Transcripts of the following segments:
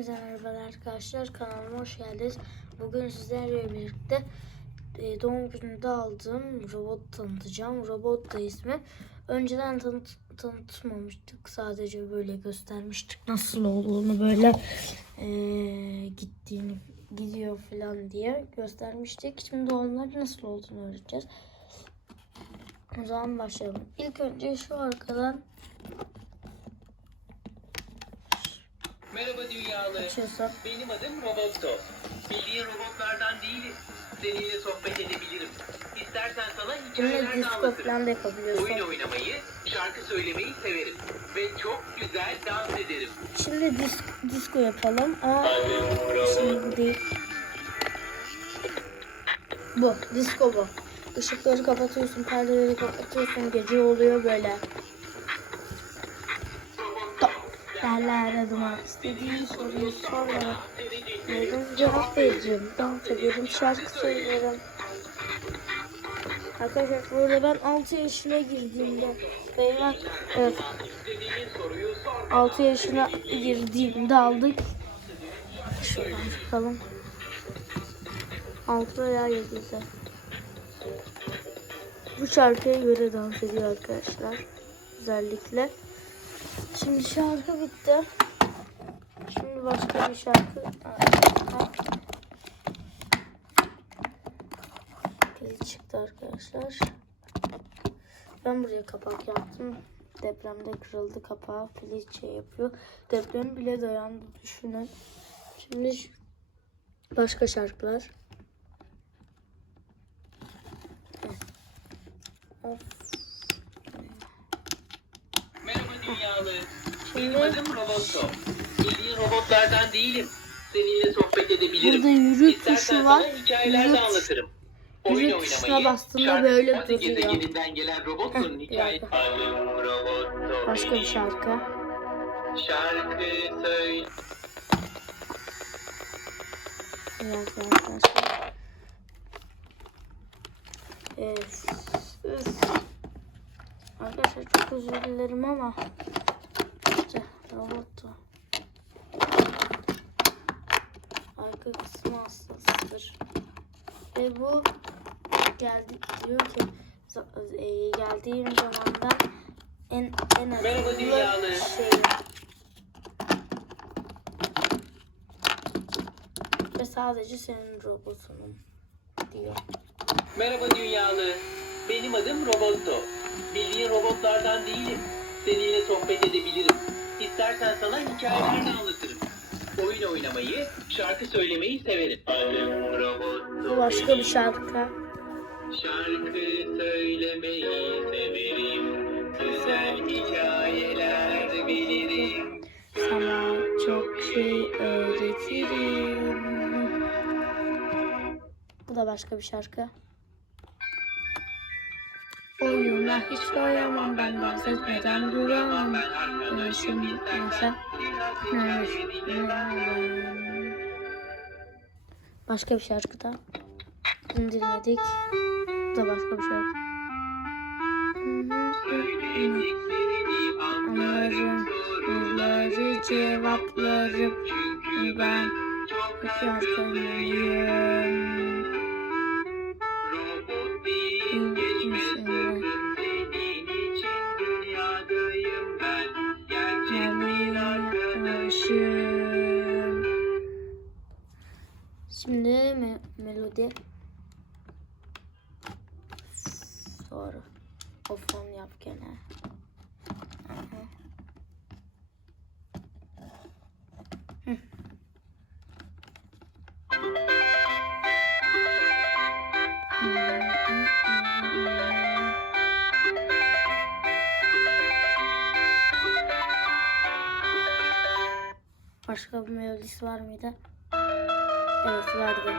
Hepinize merhabalar arkadaşlar. Kanalıma hoş geldiniz. Bugün sizlerle birlikte e, doğum gününde aldığım robot tanıtacağım. Robot da ismi. Önceden tanıt, tanıtmamıştık. Sadece böyle göstermiştik nasıl olduğunu böyle e, gittiğini gidiyor falan diye göstermiştik. Şimdi onların nasıl olduğunu öğreteceğiz. O zaman başlayalım. İlk önce şu arkadan Merhaba dünyalı. açıyorsun. Benim adım Roboto. Bildiğin robotlardan değilim. Seninle sohbet edebilirim. İstersen sana hikayeler de anlatırım. da yapabiliyorsun. Oyun oynamayı, şarkı söylemeyi severim. Ve çok güzel dans ederim. Şimdi dis disco yapalım. Aa, şimdi bu değil. Bu. Disco bu. Işıkları kapatıyorsun, perdeleri kapatıyorsun. Gece oluyor böyle. Derler adıma. İstediğin soruyu sor bana. Veririm cevap vereceğim. Dans ederim, şarkı söylerim. Arkadaşlar burada ben 6 yaşına girdiğimde veya evet, İstediğin soruyu sor. 6 yaşına girdiğimde aldık. Şuradan bakalım. 6 veya 7'de. Bu şarkıya göre dans ediyor arkadaşlar. Özellikle. Şimdi şarkı bitti. Şimdi başka bir şarkı. Aa, Pili çıktı arkadaşlar. Ben buraya kapak yaptım. Depremde kırıldı kapağı. Pili şey yapıyor. Deprem bile dayandı düşünün. Şimdi başka şarkılar. Of. Merhaba dünyalı. Benim Şimdi adım Roboto. Bildiğin robotlardan değilim. Seninle sohbet edebilirim. burada yürü tuşu var. Yürü anlatırım. yürü Oyun tuşuna oynamayı, bastığında böyle duruyor. gelen bir hikayesi. Başka bir şarkı. Şarkı söyle. Bir dakika arkadaşlar. Evet. Arkadaşlar çok özür dilerim ama robot da. Arka kısmı hassastır. Ve bu geldi diyor ki e, geldiğim zamanda en en dünyalı. şey ve sadece senin robotunum diyor. Merhaba dünyalı. Benim adım Roboto. Bildiğin robotlardan değilim. Seninle sohbet edebilirim. İstersen sana hikayeler de anlatırım. Oyun oynamayı, şarkı söylemeyi severim. Adım Roboto. Bu başka bir şarkı. Şarkı söylemeyi severim. Güzel hikayeler bilirim. Sana çok şey öğretirim. Bu da başka bir şarkı. Oyuna hiç doyamam ben dans etmeden duramam. Yaşım neyse. Başka bir şarkı da. Dinledik. Bu da başka bir şarkı. Anlarım, yüzleri cevaplarım. Ben çok şarkıyım. Şimdi me- melodi. Doğru. O fon yap gene. Başka bir melodisi var mıydı? Evet vardı.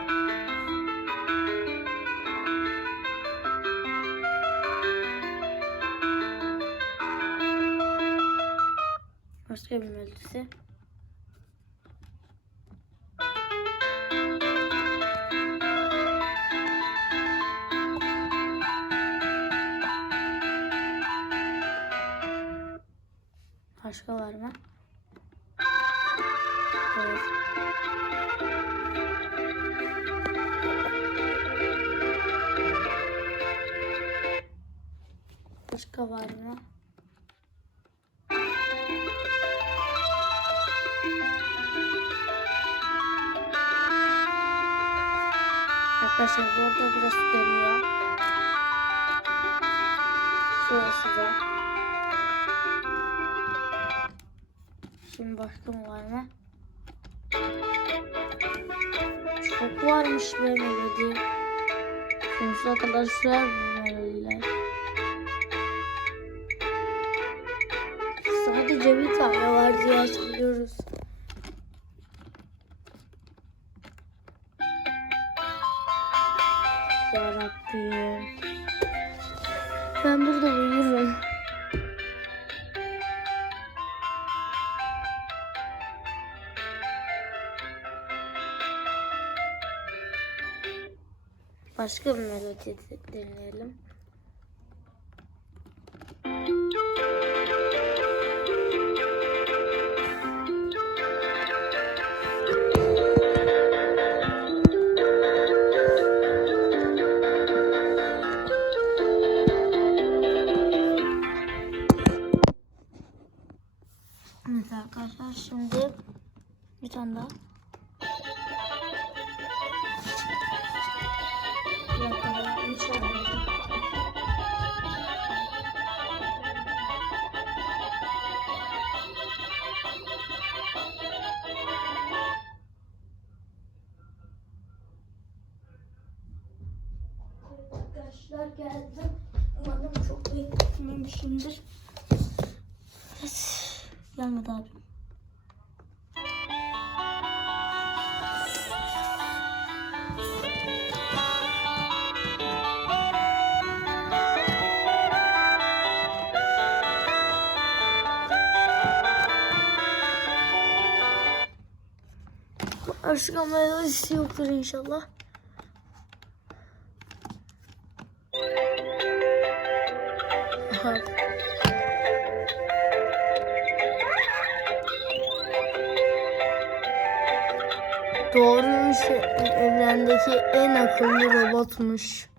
Başka bir melodisi. Başka var mı? Başka var mı? Arkadaşlar bu arada burası dönüyor. Şurası da. Şimdi başka mı var mı? Çok varmış be melodi. Sonsuza kadar Sadece bir tane var diye hatırlıyoruz. Yarabbim. Ben burada uyurum. Başka bir melodi de- Evet arkadaşlar şimdi bir tane daha. Arkadaşlar geldim. Umarım çok bekletmemişimdir. Gelmedi abi. Aşk ameliyatı yoktur inşallah. Evrendeki en akıllı robotmuş.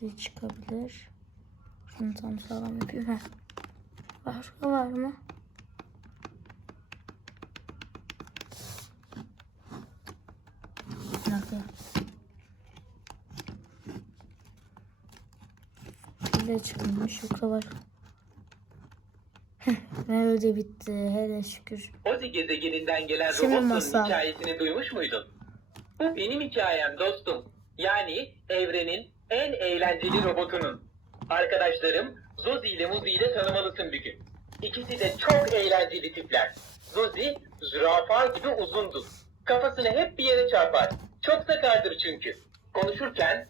Pili çıkabilir. Şunu tam sağlam yapayım. Heh. Başka var mı? Dakika. Pille çıkmış yoksa var. Melodi bitti hele şükür. Ozi gezegeninden gelen Şimdi robotun masal. hikayesini duymuş muydun? Bu benim hikayem dostum. Yani evrenin en eğlenceli robotunun. Arkadaşlarım Zozi ile Muzi ile tanımalısın bir gün. İkisi de çok eğlenceli tipler. Zozi zürafa gibi uzundur. Kafasını hep bir yere çarpar. Çok sakardır çünkü. Konuşurken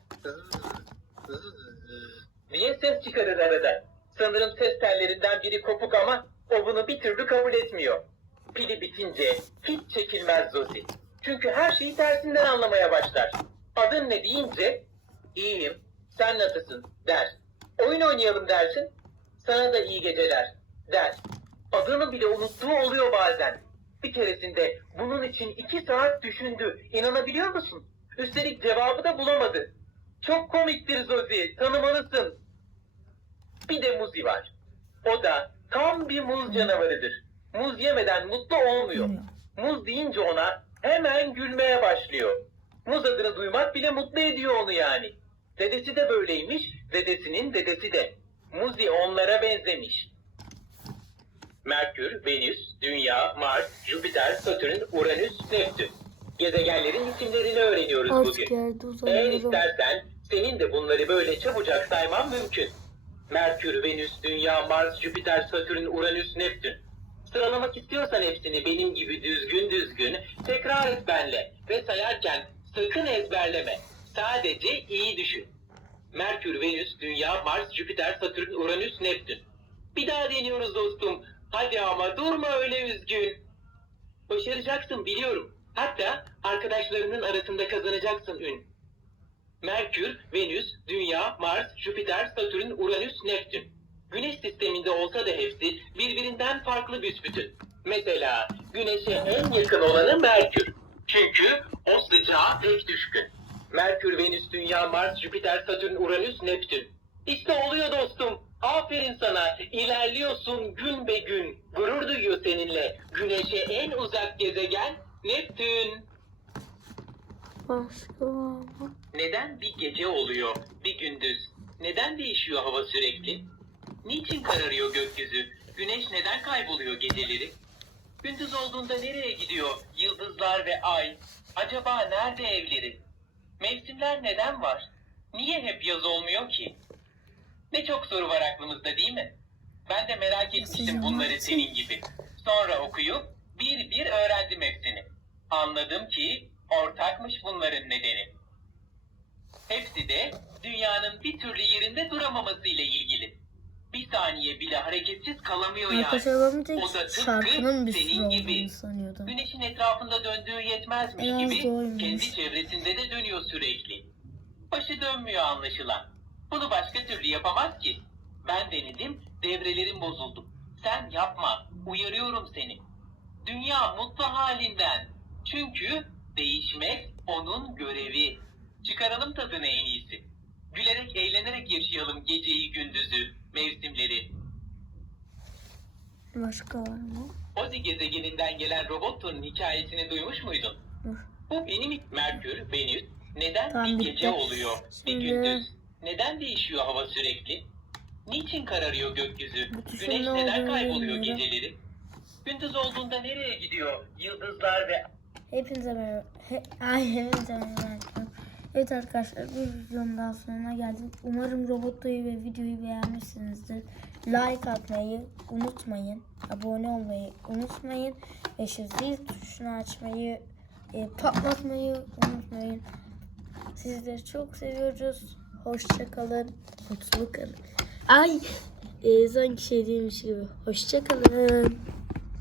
diye ses çıkarır arada. Sanırım ses tellerinden biri kopuk ama o bunu bir türlü kabul etmiyor. Pili bitince hiç çekilmez Zozi. Çünkü her şeyi tersinden anlamaya başlar. Adın ne deyince iyiyim, sen nasılsın der. Oyun oynayalım dersin, sana da iyi geceler der. Adını bile unuttuğu oluyor bazen. Bir keresinde bunun için iki saat düşündü. İnanabiliyor musun? Üstelik cevabı da bulamadı. Çok komiktir Zozi, tanımalısın. Bir de Muzi var. O da tam bir muz canavarıdır. Muz yemeden mutlu olmuyor. Muz deyince ona hemen gülmeye başlıyor. Muz adını duymak bile mutlu ediyor onu yani. Dedesi de böyleymiş, dedesinin dedesi de. Muzi onlara benzemiş. Merkür, Venüs, Dünya, Mars, Jüpiter, Satürn, Uranüs, Neptün. Gezegenlerin isimlerini öğreniyoruz Artık bugün. yerde Eğer istersen senin de bunları böyle çabucak sayman mümkün. Merkür, Venüs, Dünya, Mars, Jüpiter, Satürn, Uranüs, Neptün. Sıralamak istiyorsan hepsini benim gibi düzgün düzgün tekrar et benle ve sayarken sakın ezberleme. Sadece iyi düşün. Merkür, Venüs, Dünya, Mars, Jüpiter, Satürn, Uranüs, Neptün. Bir daha deniyoruz dostum. Hadi ama durma öyle üzgün. Başaracaksın biliyorum. Hatta arkadaşlarının arasında kazanacaksın ün. Merkür, Venüs, Dünya, Mars, Jüpiter, Satürn, Uranüs, Neptün. Güneş sisteminde olsa da hepsi birbirinden farklı büsbütün. Mesela Güneş'e en yakın olanı Merkür. Çünkü o sıcağa pek düşkün. Merkür, Venüs, Dünya, Mars, Jüpiter, Satürn, Uranüs, Neptün. İşte oluyor dostum. Aferin sana. İlerliyorsun gün be gün. Gurur duyuyor seninle. Güneş'e en uzak gezegen Neptün. Başka? Neden bir gece oluyor, bir gündüz? Neden değişiyor hava sürekli? Niçin kararıyor gökyüzü? Güneş neden kayboluyor geceleri? Gündüz olduğunda nereye gidiyor yıldızlar ve ay? Acaba nerede evleri? Mevsimler neden var? Niye hep yaz olmuyor ki? Ne çok soru var aklımızda değil mi? Ben de merak etmiştim bunları senin gibi. Sonra okuyup bir bir öğrendim hepsini. Anladım ki ortakmış bunların nedeni. Hepsi de dünyanın bir türlü yerinde duramaması ile ilgili. Bir saniye bile hareketsiz kalamıyor yani. Arkadaşlar ben bir tek O da tıpkı şarkının bir sürü senin gibi. olduğunu sanıyordum. Güneşin etrafında döndüğü yetmezmiş Biraz gibi doğruymuş. kendi çevresinde de dönüyor sürekli. Başı dönmüyor anlaşılan. Bunu başka türlü yapamaz ki. Ben denedim, devrelerim bozuldu. Sen yapma, uyarıyorum seni. Dünya mutlu halinden. Çünkü değişmek onun görevi. Çıkaralım tadını en iyisi. Gülerek eğlenerek yaşayalım geceyi gündüzü, mevsimleri. Başka var mı? Ozi gezegeninden gelen robotun hikayesini duymuş muydun? Bu benim Merkür, Venüs. Neden Tamam, bir bitti. gece oluyor, bir Şimdi- gündüz? Neden değişiyor hava sürekli? Niçin kararıyor gökyüzü? Güneş ne neden kayboluyor bilmiyorum. geceleri? Gündüz olduğunda nereye gidiyor? Yıldızlar ve Hepinize merhaba. He, ay hepinize merhaba. Evet arkadaşlar bir videonun daha sonuna geldik. Umarım robotoyu ve videoyu beğenmişsinizdir. Like atmayı unutmayın. Abone olmayı unutmayın. Ve şu zil tuşunu açmayı e, patlatmayı unutmayın. Sizleri çok seviyoruz. Hoşça kalın. Mutlu kalın. Ay e, sanki şey değilmiş gibi. Hoşça kalın.